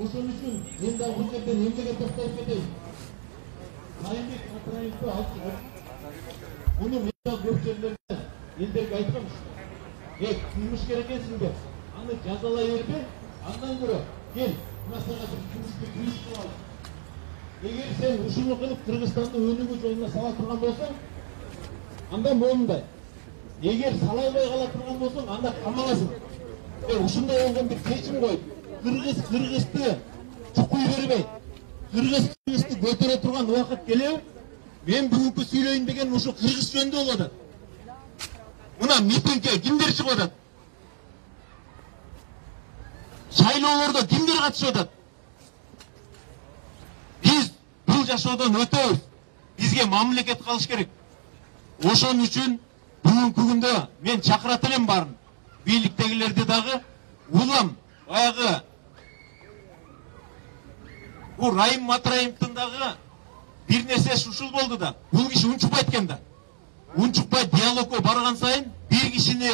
Ошон үчүн мен да бул жерден эмнеге токтолуп кетейин. Райымбек Матраевди алып чыгып, муну мына көп жерлерде элдерге айтканбыз. Кылмышкер экенсиңдер, аны жазалай бербе, андан көрө кел, мына сага бир кылмышты кылып алалы. Эгер сен ушуну кылып Кыргызстанды өнүгүү жолуна сала турган болсоң, анда моундай. Эгер сала албай кала турган болсоң, анда камаласың. Ушундай болгон бир чечим коюп, Кыргызды чукуй бербей, Кыргызды көтөрө турган убакыт келеби? Мен бүгүнкү сүйлөйүн деген ушу Кыргыз жөнүндө болуп атат. Мына митингге кимдер чыгып атат? Шайлоолордо кимдер катышып атат? Биз бул жашоодон өтөбүз. Бизге мамлекет калыш керек. Ошон үчүн бүгүнкү күндө мен чакырат элем барын. Бийликтегилерди дагы улам баягы bu Rahim Matраевдин дагы бир нерсеси ушул болду да. Бул киши унчукпайт экен да. Унчукпай диалогко барган сайын бир кишини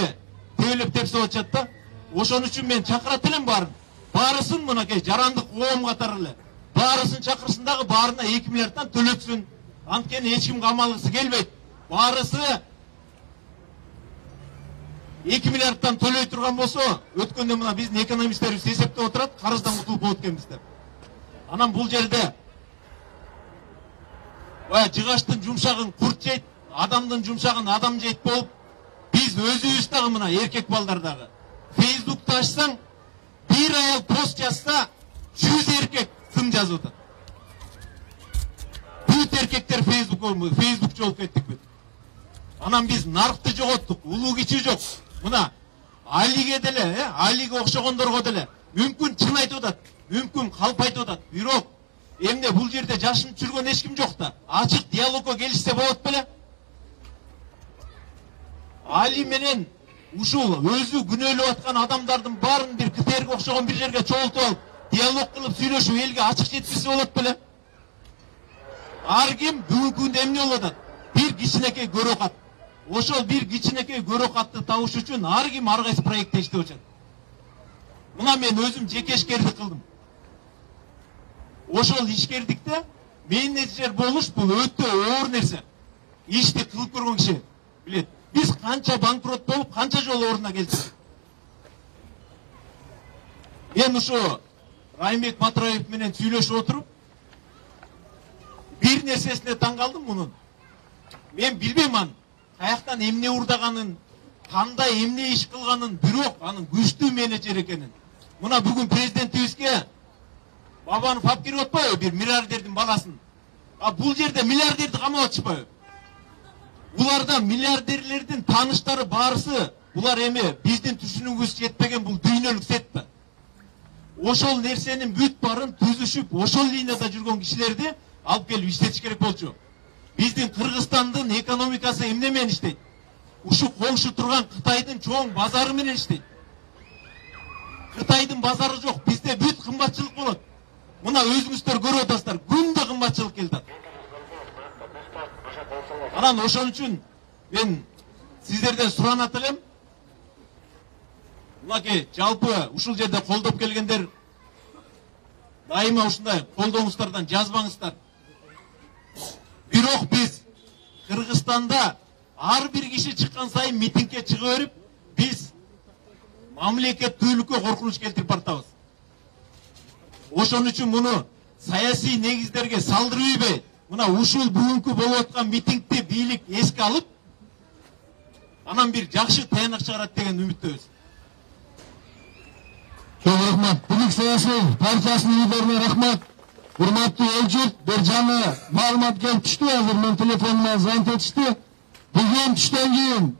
төөлөп тепсе атат да. Ошон үчүн мен чакырат элем барын. Баарысын мынакей жарандык коом катары эле. Баарысын чакырсын дагы баарына 2 миллиардтан төлөтсүн. Анткени эч ким камалгысы келбейт. Баарысы 2 миллиардтан төлөй турган болсо, өткөндө мына биздин экономисттерибиз эсептеп отурат, карыздан кутулуп болот экенбиз деп. Анан бул жерде жыгаштын жумшагын курт жейт, адамдын жумшагын адам жейт болуп, биз өзүбүз дагы мына эркек балдар дагы Facebook'та ачсаң, бир аял пост жазса, 100 эркек тым жазып атат. Бүт эркектер Facebook болуп кеттик бүт. Анан биз нарыкты жоготтук, улуу кичи жок. Мына Алиге деле, Алиге окшогондорго деле мүмкүн чын айтып атат, мүмкүн калп айтып атат. Бирок эмне бул жерде жашынып жүргөн эч ким жок да. Ачык диалогко келишсе болот беле? Али менен ушул өзү күнөөлөп аткан адамдардын баарын бир кытерге окшогон бир жерге чогултуп алып, диалог кылып сүйлөшүп элге ачык жеткизсе болот беле? Ар ким бүгүнкү күндө эмне болуп атат? Бир кичинекей көрөкат. Ошол бир кичинекей көрөкатты табыш үчүн ар ким ар кайсы проектте иштеп атат. Мына мен өзүм жеке ишкердик кылдым. Ошол ишкердикте менеджер болуш бул өтө оор нерсе. Ишти кылып көргөн киши билет. Биз канча банкрот болуп, канча жолу ордуна келдик. Мен ушу Райымбек Матраев менен сүйлөшүп отуруп, бир нерсесине таң калдым мунун. Мен билбейм анын каяктан эмне урдаганын, кандай эмне иш кылганын, бирок анын күчтүү менеджер экенин. Мына бүгүн президентибизге Бабанов алып кирип атпайбы бир миллиардердин баласын. Бул жерде миллиардерди камап атышпайбы? Буларда миллиардерлердин тааныштары баарысы, булар эми биздин түшүнүүбүз жетпеген бул дүйнөлүк сет да. Ошол нерсенин бүт барын түзүшүп, ошол линияда жүргөн кишилерди алып келип иштетиш керек болчу. Биздин Кыргызстандын экономикасы эмне менен иштейт? Ушу коңшу турган Кытайдын чоң базары менен иштейт. Кытайдын базары жок, бизде бүт кымбатчылык болот. Мына өзүңүздөр көрүп атасыздар, күндө кымбатчылык келди. Анан ошон үчүн мен сиздерден суранат элем. Мынакей жалпы ушул жерде колдоп келгендер дайыма ушундай колдооңуздардан жазбаңыздар. Бирок биз Кыргызстанда ар бир киши чыккан сайын митингге чыга берип, биз мамлекеттүүлүккө коркунуч келтирип баратабыз. Ошон үчүн муну саясий негиздерге салдырып ийбей, мына ушул бүгүнкү болуп аткан митингди бийлик эске алып, анан бир жакшы таянак чыгарат деген үмүттөбүз. Çok rahmat. Birlik Siyasi Partiyasının liderine rahmat. Hurmatlı Elçuk, bir canlı malumat gelip düştü hazır. Men telefonuma zayınt etişti. Bugün düşten keyin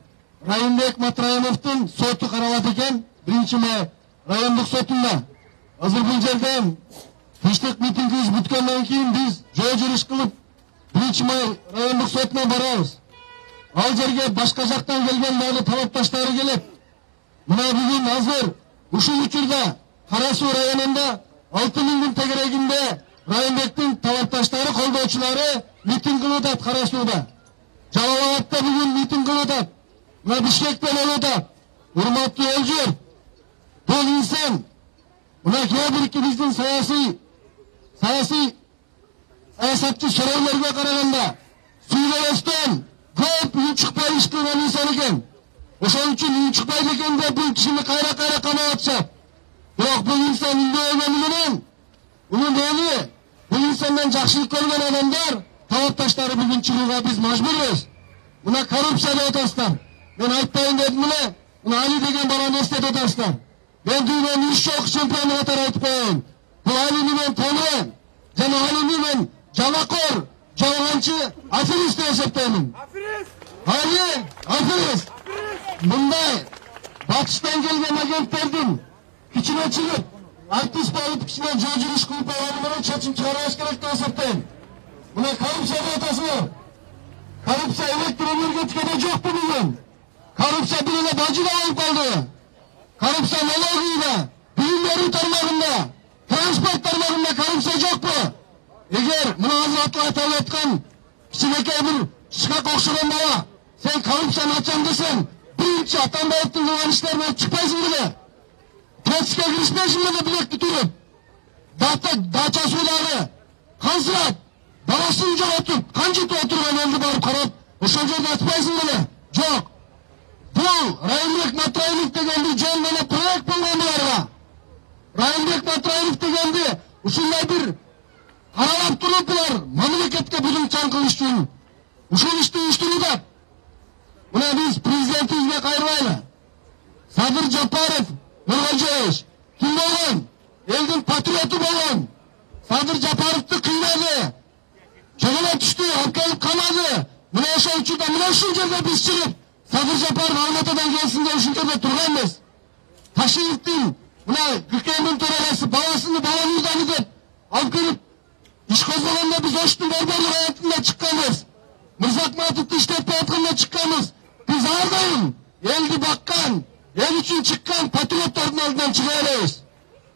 Rayımбек Матраевдин sotu karalat eken. 1 May rayonduk sotunda. Азыр бул жерден тынчтык митингибиз бүткөндөн кийин биз жол жүрүш кылып 1-май райондук сотуна барабыз. Ал жерге башка жактан келген дагы талапташтары келет. Мына бүгүн азыр ушул учурда Кара Суу районунда 6000 тегерегинде Райымбектин талапташтары, колдоочулары митинг кылып атат Кара Сууда. Жалал Абадта бүгүн митинг кылып атат. Мына Бишкекте болуп атат. Урматтуу эл журт, бул инсан мына кээ бирки биздин саясатчы шөрөйлөргө караганда сүйлөбөстөн көп унчукпай иш кылган инсан экен. Ошон үчүн унчукпайт экен деп бул кишини кайра камап атышат. Бирок бул инсан үндөгөнү менен унун эли бул инсандан жакшылык көргөн адамдар талапташтары бүгүн чыгууга биз мажбурбуз. Мына коррупция деп атасыздар. Мен айтпайын дедим эле. Мына Али деген баланы эстетип атасыздар. Мен дүйнөнүн 3 жолку чемпиону катары айтып коеюн. Бул Алини мен тааныйм. Жана Алини мен жалакор, жалганчы, аферист деп эсептеймин. Аферист. Мындай батыштан келген агенттердин кичине чыгып, артист болуп кичине жол жүрүш кылып алганы менен чечим чыгарыш керек деп эсептейм. Мына коррупция деп атасыздар. Korupsiya elektrik energetikada жок бүгүн. Korupsiya bir эле бажыда болуп калды. Korupsiya налогыйда, билим берүү тармагында, транспорт тармагында korupsiya жокпу? Эгер мына азыр аталып аткан кичинекей бир шкак окшогон бала, сен korupsiyаны ачам десең, биринчи Атамбаевдин кылган иштерине чыкпайсың беле? Теске киришпейсиң беле билекти туруп? Дача суудагы кансырап, баласын жоготуп, канжытып отурган элди барып карап, ошол жерде айтпайсың беле? Жок. Бул Райымбек Матраимов дегенди жөн менен проект болгон буларга. Райымбек Матраимов дегенди ушундай бир каралап туруп булар мамлекетке будуңчан кылыш үчүн ушул ишти уюштуруда. Мына биз президентибизге кайрылайлы. Садыр Жапаров Нургожоевич ким болгон? Элдин патриоту болгон. Садыр Жапаровду кыйнады. Чөгөлө түштү, алып келип камады. Мына ошол учурда мына ушул жерде биз чыгып Садыр Жапаров Алматыдан келсин деп ушул жерде турганбыз. Ташиевдин мына ГКМдин төрагасы баласын баланы деп алып келип иш козгогондо биз Оштун борборлук аятында чыкканбыз. Мырзакматовду иштетпей атканда чыкканбыз. Биз ар дайым элди баккан, эл үчүн чыккан патриоттордун алдынан чыга беребиз.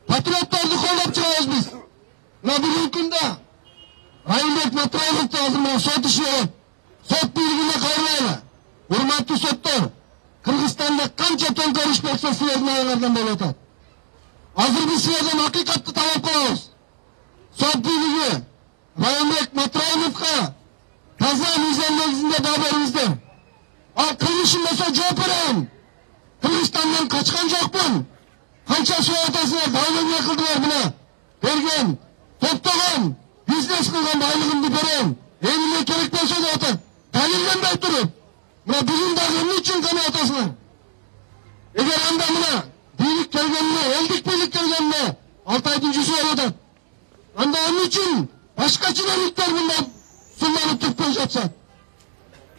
Патриотторду колдоп чыгабыз биз. Мына бүгүнкү күндө Райымбек Матраимовду азыр менен сот иши болот. Сот бийлигине кайрылайлы. Урматтуу соттор, Кыргызстанда канча төңкөрүш болсо силердин аялардан болуп атат. Азыр биз силерден акыйкатты талап кылабыз. Сот бийлиги Райымбек Матраимовго таза мыйзам негизинде баа бериңиздер. Ал кылмышым болсо жооп берем. Кыргызстандан качкан жокмун. Канча суу атасыңар давление кылдыңар мына. Берген, топтогон, бизнес кылган байлыгымды берем. Элиме керек болсо деп атат. Далилденбей туруп. Мына бүгүн дагы эмне үчүн камап атасыңар? Эгер анда мына бийлик келгенде, элдик бийлик келгенде 6 айдын жүзү болуп атат. Анда эмне үчүн башка чиновниктер мындай суланып түпкөн жатышат?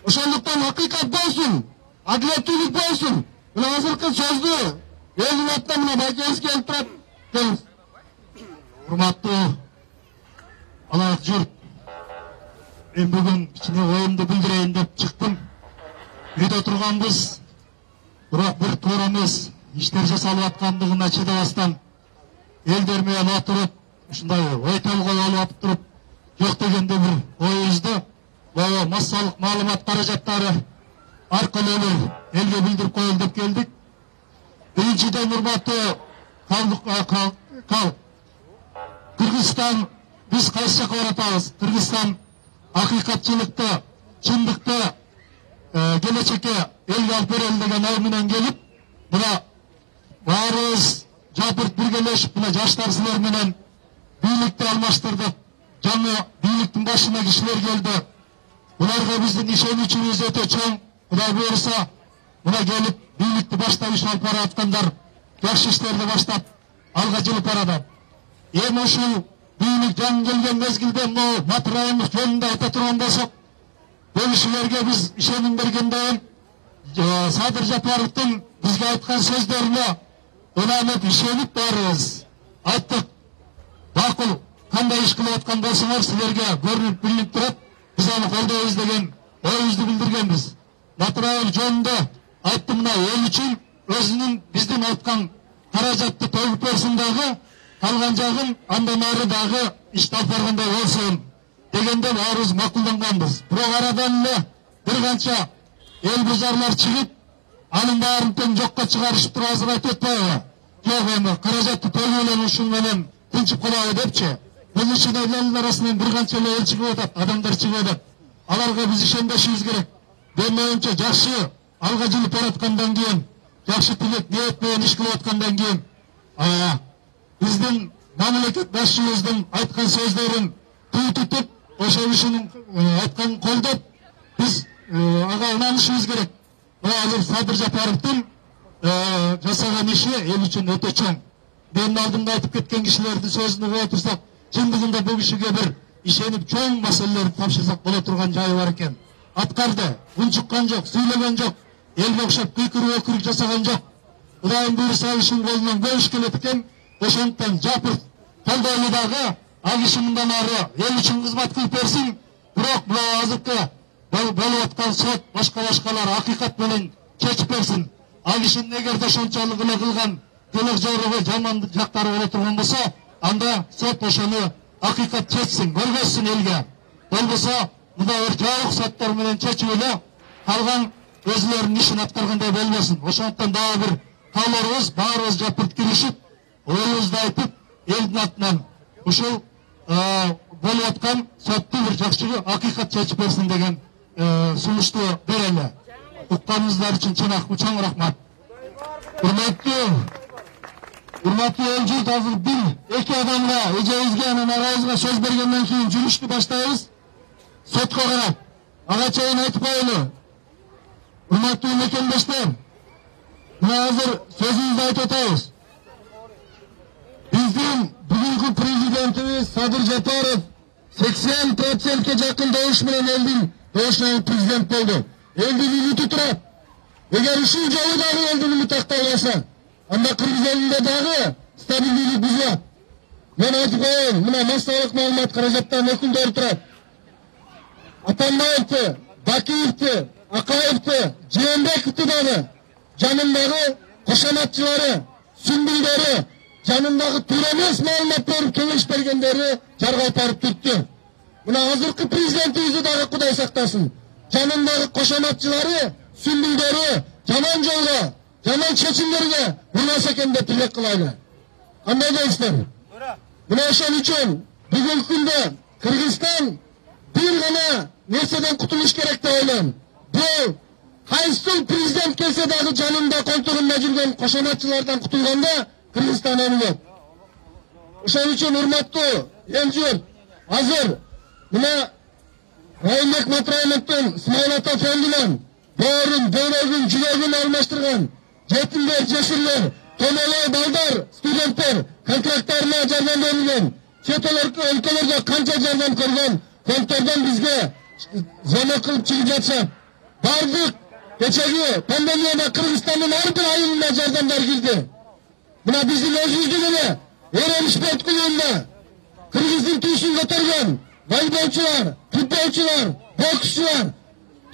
Ошондуктан акыйкат болсун, адилеттүүлүк болсун. Мына азыркы сөздү элдин атынан мына байкеңиз келип турат. Келиңиз. Урматтуу алак журт, мен бүгүн кичине оюмду билдирейин деп чыктым. Үйдө турганбыз, бирок бир туура эмес иштер жасалып аткандыгына чыдабастан элдер менен отуруп, ушундай ой толгой болуп туруп, жок дегенде бир оюбузду массалык маалымат каражаттары аркылуу элге билдирип коелу деп келдик. Биринчиден урматтуу Кыргызстан, биз кайсы жака баратабыз? Кыргызстан акыйкатчылыкты, чындыкты келечекке элге алып берели деген ой менен келип, мына баарыбыз жапырт биргелешип, мына жаштар силер менен бийликти алмаштырдык. Жаңы бийликтин башына кишилер келди. Буларга биздин ишеничибиз өтө чоң. Кудай буйруса, мына келип бийликти баштап иш алып бараткандар жакшы иштерди баштап алга жылып барат. Эми ушул бийлик жаңы келген мезгилде могу Матраимов жөнүндө айта турган болсок, бул кишилерге биз ишеним бергенден Садыр Жапаровдун бизге айткан сөздөрүнө ынанып ишенип барыбыз. айттык. Макул, кандай иш кылып аткан болсоңор силерге көрүнүп билинип турат. Биз аны колдойбуз деген оюбузду билдиргенбиз. Матраев жөнүндө айттым, мына эл үчүн өзүнүн биздин айткан каражатты төгүп берсин дагы, калган жагын андан ары дагы иш алып баргандай болсун дегенде баарыбыз макулданганбыз. Бирок арадан эле бир канча эл бузарлар чыгып, анын баарын тең жокко чыгарышып туруп азыр айтып атпайбы? Жок, эми каражатты төгүп эле ушун менен тынчып калалы депчи. Бул ишин элдин арасынан бир канча эле эл чыгып атат, адамдар чыгып атат. Аларга биз ишенбешибиз керек. Менин оюмча жакшы алга жылып бараткандан кийин, жакшы тилек ниет менен иш кылып аткандан кийин, биздин мамлекет башчыбыздын айткан сөздөрүн туу тутуп, ошол ишинин айтканын колдоп, биз ага ынанышыбыз керек. Мына азыр Садыр Жапаровдун жасаган иши эл үчүн өтө чоң. Менин алдымда айтып кеткен кишилердин сөзүн угуп отурсак, чындыгында бул кишиге бир ишенип чоң маселелерди тапшырсак боло турган жайы бар экен. Аткарды, унчуккан жок, сүйлөгөн жок, элге окшоп кыйкыруу өкүрүк жасаган жок. Кудайым буйруса ишин колунан көп иш келет экен. Ошондуктан Жапыров колдойлу дагы ал киши мындан ары эл үчүн кызмат кылып берсин. Бирок бул азыркы болуп аткан сот башкалар акыйкат менен чечип берсин. Ал кишинин эгерде ошончолук эле кылган кылык жоругу жаман жактары боло турган болсо, анда сот ошону акыйкат чечсин, көргөзсүн элге. Болбосо мында жабык соттор менен чечип эле калган өзүлөрүнүн ишин аткаргандай болбосун. Ошондуктан дагы бир каалоорубуз, баарыбыз жапырып киришип, оюбузду айтып, элдин атынан ушул болуп аткан сотты бир жакшы акыйкат чечип берсин деген сунушту берели. Укканыңыздар үчүн чоң рахмат. Урматтуу эл журт, азыр бир-эки адамга, эжебизге, анан агайыбызга сөз бергенден кийин жүрүштү баштайбыз. Сотко карап, ага чейин айтып коелу. Урматтуу мекендештер, мына азыр сөзүбүздү айтып атабыз. Биздин бүгүнкү президентибиз Садыр Жапаров 80%ке жакын добуш менен элдин добушунан президент болду. Элдин үмүтү турат. Эгер ушул жолу дагы элдин үмүтү акталбаса, анда Кыргыз элинде дагы стабилдүүлүк бузулат. Мен айтып коеюн, мына массалык маалымат каражаттарынын өкүлдөрү турат. Атамбаевди, Бакиевди, Акаевди, Жээнбековди дагы жанындагы кошоматчылары, сүмбүлдөрү, жанындагы туура эмес маалымат берип кеңеш бергендери жарга апарып тутту. Мына азыркы президентибизди дагы Кудай сактасын. Жанындагы кошоматчылары, сүмбүлдөрү жаман жолго, жаман чечимдерге бурмаса экен деп тилек кылайлы. Кандай дейсиздер? Мына ошон үчүн бүгүнкү күндө Кыргызстан бир гана нерседен кутулуш керек деп ойлойм. Бул кайсыл президент келсе дагы жанында колтугунда жүргөн кошоматчылардан кутулганда Кыргызстан өнүгөт. Ошон үчүн урматтуу эл журт, азыр мына Райымбек Матраимовдун Исмаил ата фондунан боорун, бөйрөгүн, жүрөгүн алмаштырган жетимдер, жесирлер, томолой балдар, студенттер контракттарына жардам берилген, чет өлкөлөрдө канча жардам көргөн фонддордон бизге звонок кылып чыгып жатышат. Бардык кечеги пандемияда Кыргызстандын ар бир айылына жардамдар кирди. Мына биздин өзүбүздүн эле Эрем спорт клубунда Кыргыздын туусун көтөргөн волейболчулар, футболчулар, боксчулар,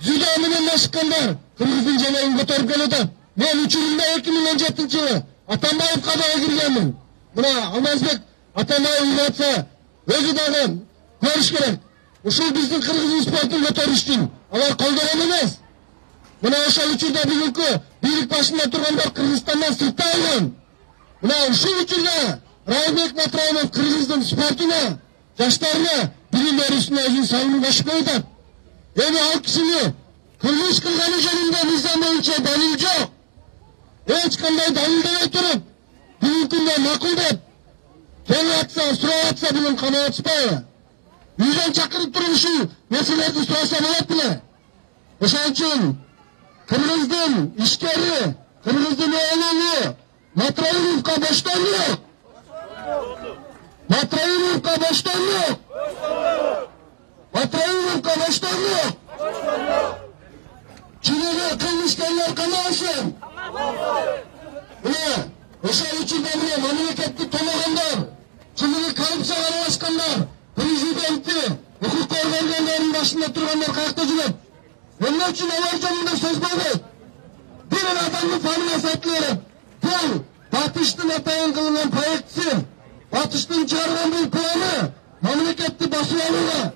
дзюдо менен машыккандар Кыргыздын желегин көтөрүп келатат. Мен учурунда 2017-жылы Атамбаевка дагы киргенмин. Мына Алмазбек Атамбаев уятса өзү дагы көрүш керек. Ушул биздин Кыргыздын спортун көтөрүштүн алар колдогон эмес. Мына ошол учурда бүгүнкү бийлик башында тургандар Кыргызстандан сыртта калган. Мына ушул учурда Райымбек Матраимов Кыргыздын спортуна, жаштарына билим берүүсүнө өзүнүн салымын кошуп атат. Эми ал кишини кылмыш кылганы жөнүндө мыйзам боюнча далил жок. Эч кандай далилдебей туруп, бүгүнкү күндө макулдеп, келип атса, сурап атса бүгүн канат атышпайбы? Үйдөн чакырып туруп ушул нерселерди сураса болот беле? Ошон үчүн Кыргыздын ишкери, Кыргыздын элини Матраимовго боштондук. Матраимовго боштондук. Матраимовго боштондук. Чынында кылмыскерлер камалсын. Мына ошол учурда мына мамлекетти тоногондор, başında duranlar kalktı cülüp. Onun için onlar canında söz bağlı. Bir adamın tanıması atlıyorum. Bu Batış'ın atayın kılınan proyektisi. Batış'ın çağıran bir planı. Memleketli basılanıyla.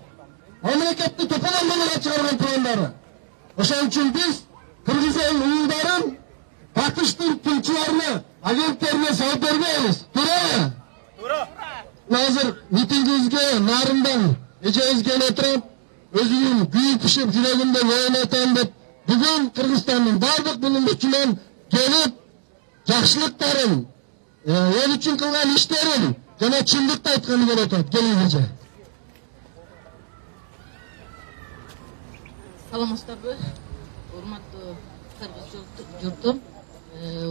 Memleketli topalanmalara çağıran planları. Onun için biz Kırgız'ın uyuldarın Batış'ın tümçülerini, agentlerine sahip vermeyiz. Dura. Hazır mitingimizge narından ecezgen oturup özünün büyük pişip yüreğinde yoğun atan dep bugün Kırgızstan'ın bardıq bulunmuşçulan gelip жақшылықтарын, el için kılgan işlerin jana çınlıkta aytkanı geletot. Gelin gece. Саламатсыздарбы, урматтуу кыргыз журтум,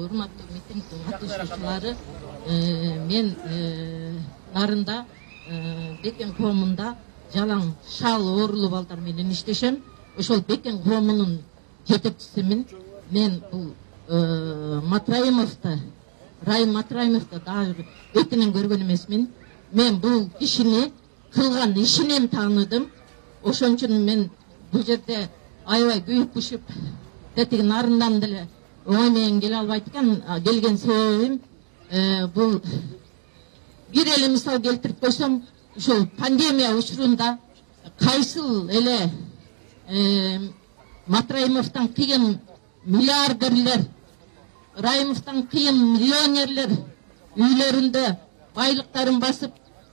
урматтуу митингдин катышуучулары. Мен нарында Бекен коомунда жалаң шал оорулуу балдар менен иштешем. Ошол Бекен коомунун жетекчисимин. Мен бул Матраимовду, Райым Матраимовду дагы этинен көргөн эмесмин. Мен бул кишини кылган ишинен тааныдым. Ошон үчүн мен бұл жерде аябай күйүп пышып тетиги нарындан деле оңой менен келе албайт экен. Келген себебим бул бир эле мисал келтирип койсом, ушул пандемия учурунда кайсыл эле Матраимовдон кыйын миллиардерлер, Райымовдон кыйын миллионерлер үйлөрүндө байлыктарын басып,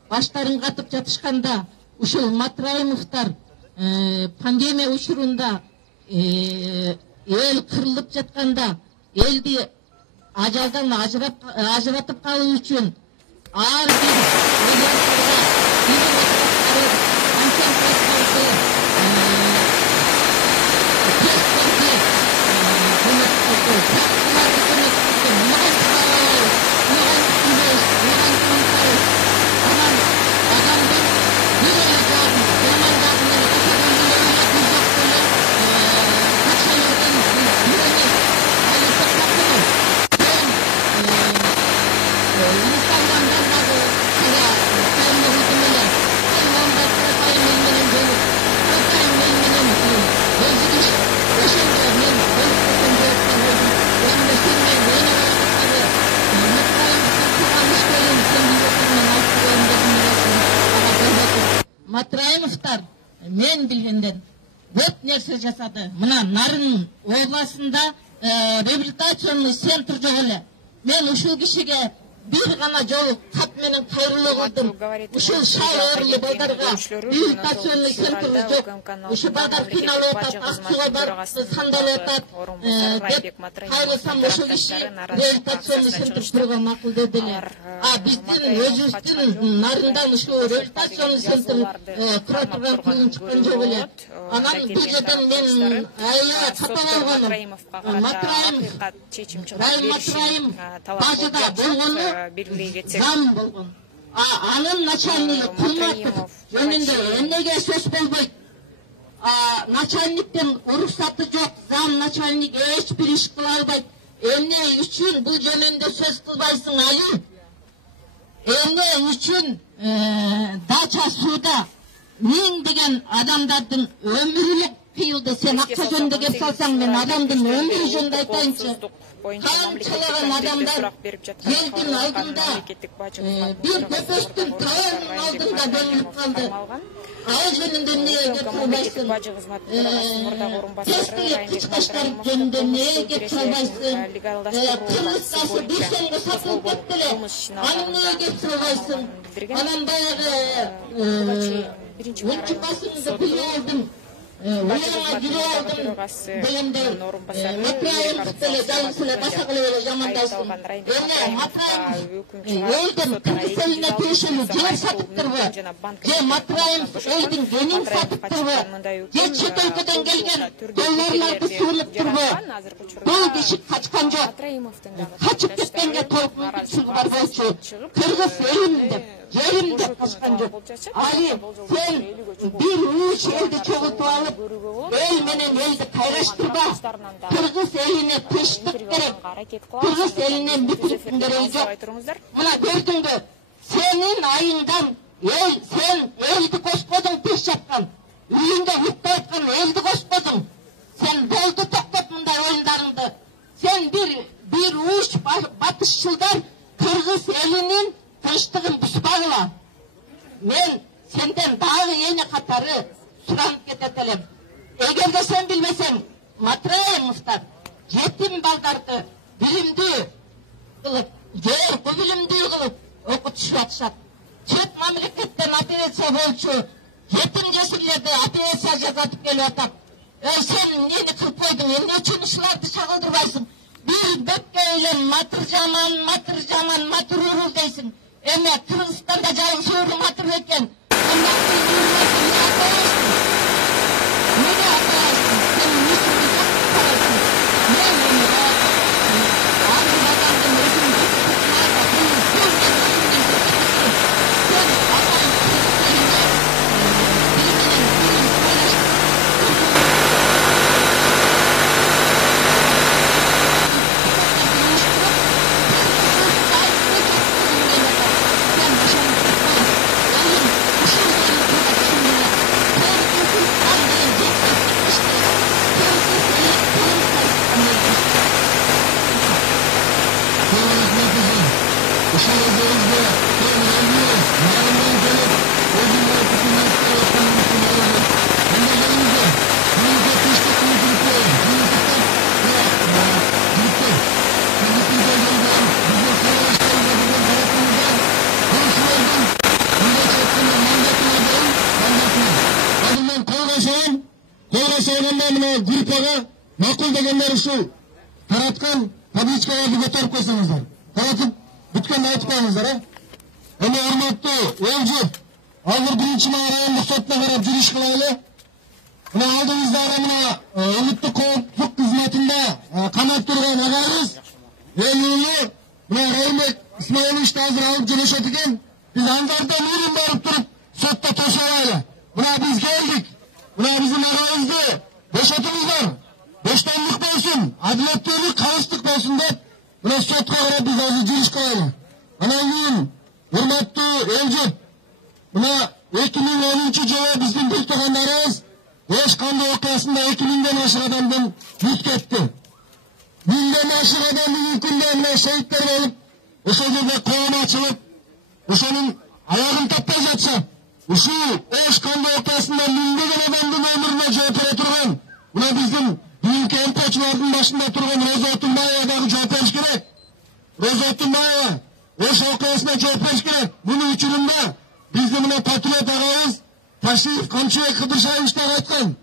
баштарын катып жатышканда, ушул Матраимовдор пандемия учурунда эл кырылып жатканда, элди ажалдан ажыратып калуу үчүн ар бир Матраимовдор мен билгенден көп нерсе жасады. Мына Нарын областында реабилитационный центр жок эле. Мен ушул кишиге бир гана жолу кат менен кайрылуу кылдым. Ушул шал оорулуу балдарга реабилитационный центр жок. Ушул балдар кыйналып атат, ак сууга барып сандалып атат деп кайрылсам, ошол киши реабилитационный центр курууга макул дедиле. Биздин өзүбүздүн Нарындан ушул реабилитационный центр тура турган күнүн чыккан жок эле. Анан бир жерден мен аябай капа болгонум. Райым Матраим бажыда болгону зам болгон. Анын начальниги Кулматов жөнүндө эмнеге сөз болбойт. Начальниктен уруксаты жок, зам начальник эч бир иш кыла албайт. Эмне үчүн бул жөнүндө сөз кылбайсың Али? Эмне үчүн дача сууда миңдеген адамдардын өмүрү кыйылды. Сен акча жөнүндө кеп салсаң, мен адамдын өмүрү жөнүндө айтайынчы. Канчалаган адамдар элдин алдында бир көпөстүн таянын алдында бөлүнүп калды. Ал жөнүндө эмнеге кеп калбайсың? Тестилик кычкачтар жөнүндө эмнеге кеп калбайсың? Кыргызчасы бир сомго сатылып кетти эле. Аны эмнеге кеп калбайсың? Анан баягы унчукасыңды билип алдым. Уяңа жүрө алдым дегенде Матраимов деле жалынсыле баса кылып эле жамандайсың. Эмне Матраимов элдин кыргыз элине тиешелүү жер сатыптырбы? Же Матраимов элдин денин сатыптырбы? Же чет өлкөдөн келген долларларды сууруптурбу? Бул киши качкан жок. Качып кеткенге толук мүмкүнчүлүгү бар болчу. Кыргыз элим деп, жерим деп качкан жок. Али, сен бир үч элди чогултуп алып, эл менен элди кайраштырба. Кыргыз элине тынчтык керек. Кыргыз элине бүтүнүктүн кереги жок. Мына көрдүңбү? Сенин айыңдан эл, сен элди кошкодуң тыш жапкан. Үйünde ütті айтқан елді қоспадың. Sen болды тоқтап мұндай ойындарыңды. Sen bir uç batışçılдар Kırgız elinin тыныштығын бұзбағыла. Мен senden дағы ene қатары сұранып кететелем. Егер де sen bilmesen, Матраевовтар жетім балдарды білімді қылып, білімді қылып оқытышы атышат. Чет мемлекеттен операция болчу, жетім жесірлерді операция жазатып келіп атап. Sen neni kılıp koydun, ne için işlerdi çağıldırbaysın? Bir böpke öyle matır jaman, matır urul deysin. Eme Kırgızistan'da canım soğuru matır eken. Ondan bir yürümesin, ne atarsın? Ne atarsın? Senin yüzünü çok parasın. Ne onu atarsın? Ağzı adamın özünü tutmaya da bunu sözle gözünden tutmuşsun. Sen Allah'ın kırıklarında birbirinin paylaştın. Gruppaga makul degenler şu taratkan tabiçkalardı götürüp koysanızlar. Taratıp bütkenini ayıp koysanızlar. Ama hormatlı Evci hazır birinci mağarayan ruhsatına karab jüriş kılaylı. Buna aldığımızda aramına Ulutlu Kovluk hizmetinde kanat durgan ağabeyimiz Eylül'ü buna Rahmet İsmailovich da hazır alıp jürüşet eken. Biz andarda mürin barıp durup sotta toşalaylı. Buna biz geldik. Buna bizim ağabeyimizdi. Boşatımızlar, boştanlık olsun, adiletlilik, karışlık olsun deyip, buna sotqa qarab biz azı jüriş kılaylı. Anan keyin, hurmatlı Evcep, buna 2010-жылы bizden bir toğanlarımız, Oşkanlı okuyasında 2000'den aşık adamdan yüz ketti. 1000'den aşık adam bugün günde şehitler olup, o sözde kovunu açılıp, Uşanın ayağını tapmaz atsa, Uşu Oşkanlı okuyasında 1000'den adamın ömrüne cevap oturgan, buna bizim büyük empoçuların başında turgan Roza Otunbayeva'da cevap veriş gerek. Roza Otunbayeva, Oş okuyasına cevap veriş gerek. Bunun uçurumda bizim buna patriot ağayız, Taşıyıp Kamçıya Kıdırşaymışlar aytkan.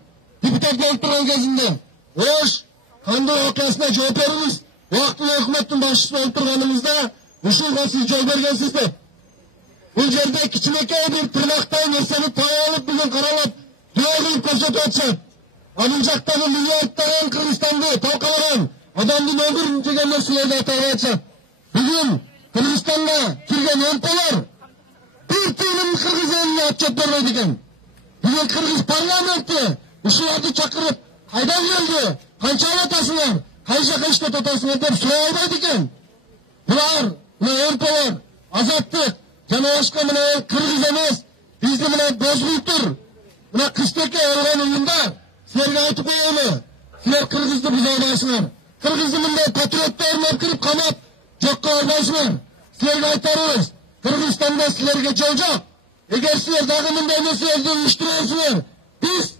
Deputat olturgan kezinde, Oş, Kandı okuyasına cevap veriniz. Vaktinde hükümetin başçısı olturganımızda, Uşulga siz yol bergensizler. Bu yerde kiçinekey bir tırnaktay neseni taya alıp bugün karalap, dünya kılıp koşup atsak. Anılcaktanı milyardayan Kırgızistan'da talkalanan adamın ömür degenler sularda atağına atsak. Bugün Kırgızistan'da kirgen empolar bir tüyünün Kırgız eline atacak vermeydi eken. Bugün Kırgız parlamenti uşulardı çakırıp kaydan geldi, kança alatasınlar, kayşa kayışta totasınlar deyip suya almaydı eken. Buna empolar, azattık, Canaşka buna Kırgız emez, bizde buna bozguytur. Buna kıstaki olgan oyunda sizlerge aytıp koyayım. Sizler Kırgız'da bize albaysınlar. Kırgız'ı bunday patriotlarına kırıp kamap, jokka albaysınlar. Sizlerge aytarız. Kırgızstan'da sizlerge jol jok. Eğer sizler dağı bunday meselelerde uyuşturuyorsunlar, biz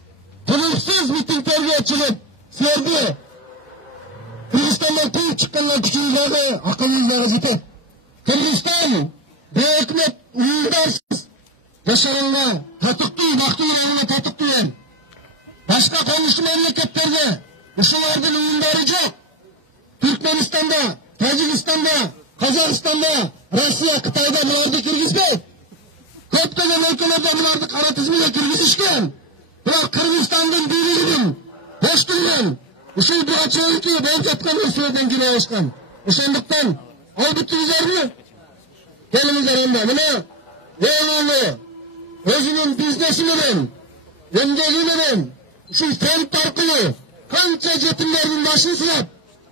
tınıksız mitinglerge çıkıp sizlerge Kırgızstan'dan kuyup çıkanlar küçüğünüz dağı akılınızdağı zipet. Kırgızstan bu hükümet uyudarsız. Yaşarınla tatıktı, baktı yüreğine tatıktı yen. Başka komşu memleketlerde uşulardan uyumları yok. Türkmenistan'da, Tacikistan'da, Kazakistan'da, Rusya, Kıtay'da bunlardı kirgizbey. Köpkeden ülkelerde bunlardı kara tizmiyle kirgizişken. Bunlar Kırgızistan'dan biri gidin. Boş günlen. Uşul bir açığı ki ben yapkan üstünden gire yaşkan. Uşandıktan al bittiniz mi? Gelinizler onda. Buna Eylül'ü özünün biznesinin, emgeliğinin, şu fent arkalı kança yetimlerin başını sınap,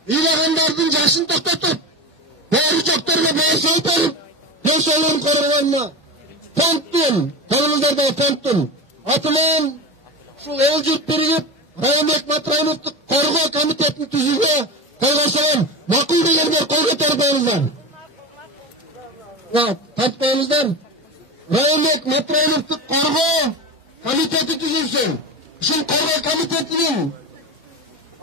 ilaganların yaşını toktatıp, doğru çoklarına beş aytarıp, beş ayların korularına, fonttun, tanımızlarda fonttun, atılan ушул эл журт биригип Райымбек Матраимовду коргоо комитетин түзүүгө кол койсоң макул дегендер кол көтөрбөңүздөр. Тартпаңыздар. Райымбек Матраимовду коргоо комитети түзүлсүн. Ушул коргоо комитетинин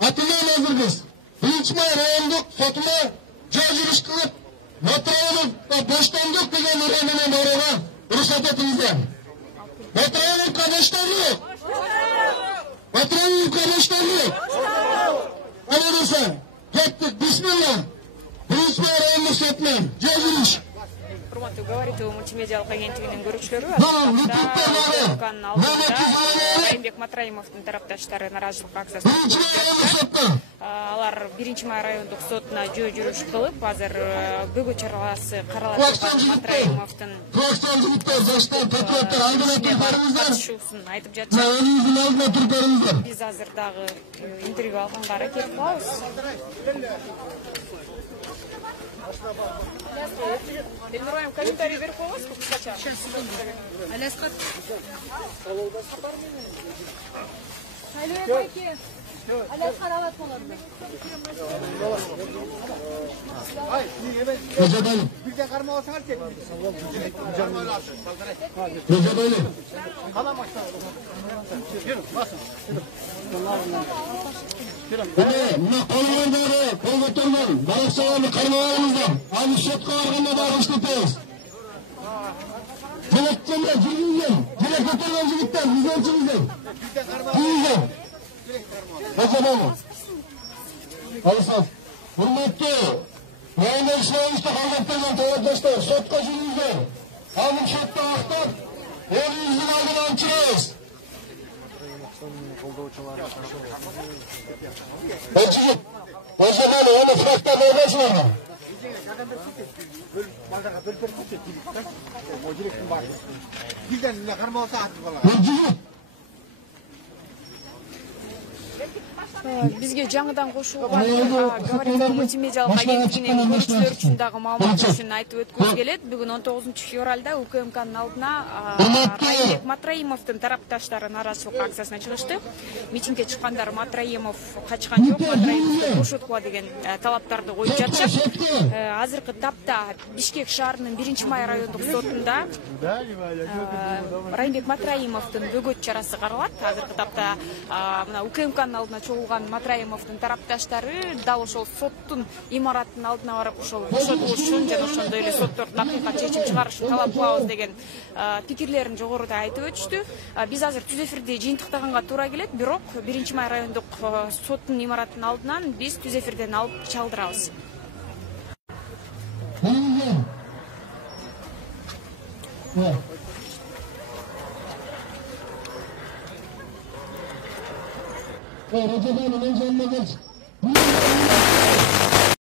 атынан азыр биз 1-май райондук сотуна жол жүрүш кылып Матраимовго боштондук деген ыраа менен барууга уруксат этиңиздер. Матраимовго боштондук. Матраимовго боштондук. Алыңыздар. Кеттик, бисмилла. 1-май райондук сотуна жол жүрүш. Урматтуу говорит мультимедиалык агенттигинин көрүүчүлөрү, Райымбек Матраимовдун тарапташтары нааразычылык акциясын өткөрүп, алар 1-май райондук сотуна жөө жүрүш кылып, азыр бөгөт чарасы каралып жаткан Матраимовдун катышуусун айтып жатышат. Биз азыр дагы интервью алганга аракет кылабыз. Элнураев, комментарий берип коебузбу кыскача? Аласкат. Аласкат алат болот. Бирден кармап алсаңар тек. Mına kollarları, kol götürmen, balıkçılarını karmalarımızdan, abi sotka varganda da işletiyoruz. Dilekçemde girgizden, dilek götürmen cibitten, izleyicimizden. Girgizden. Hocam ama. Alısaf. Hürmetli. Rayında işlemişte kalmaktan tovattaşlar, sotka girgizden. Alım sotka aktar. O yüzün aldığından çıkıyoruz. Ölçücük. Hocam hani onu fraktan olmasın ona. Birden karma olsa atып алат. Ölçücük. Бизге жаңыдан кошулган говорит мультимедиалык агенттигинин көрүүчүлөр үчүн дагы маалымат үчүн айтып өткүбүз келет. Бүгүн 19-февралда УКМКнын алдына Райымбек Матраимовдун тарапташтары нааразычылык акциясына чыгышты. Митингге чыккандар Матраимов качкан жок, Матраимовду бошоткула деген талаптарды коюп жатышат. Азыркы тапта Бишкек шаарынын 1-май райондук сотунда Райымбек Матраимовдун бөгөт чарасы каралат. Азыркы тапта мына УКМКнын алдына чогулган Матраимовдун тарапташтары дал ошол соттун имараттын алдына барып ошол бошотулушун жана ошондой эле соттордун акыйкат чечим чыгарышын талап кылабыз деген пикирлерин жогоруда айтып өтүштү. Биз азыр түз эфирде жыйынтыктаганга туура келет, бирок 1-май райондук соттун имараттын алдынан биз түз эфирден алып чалдырабыз. Recep Hanım, önce önüne geç.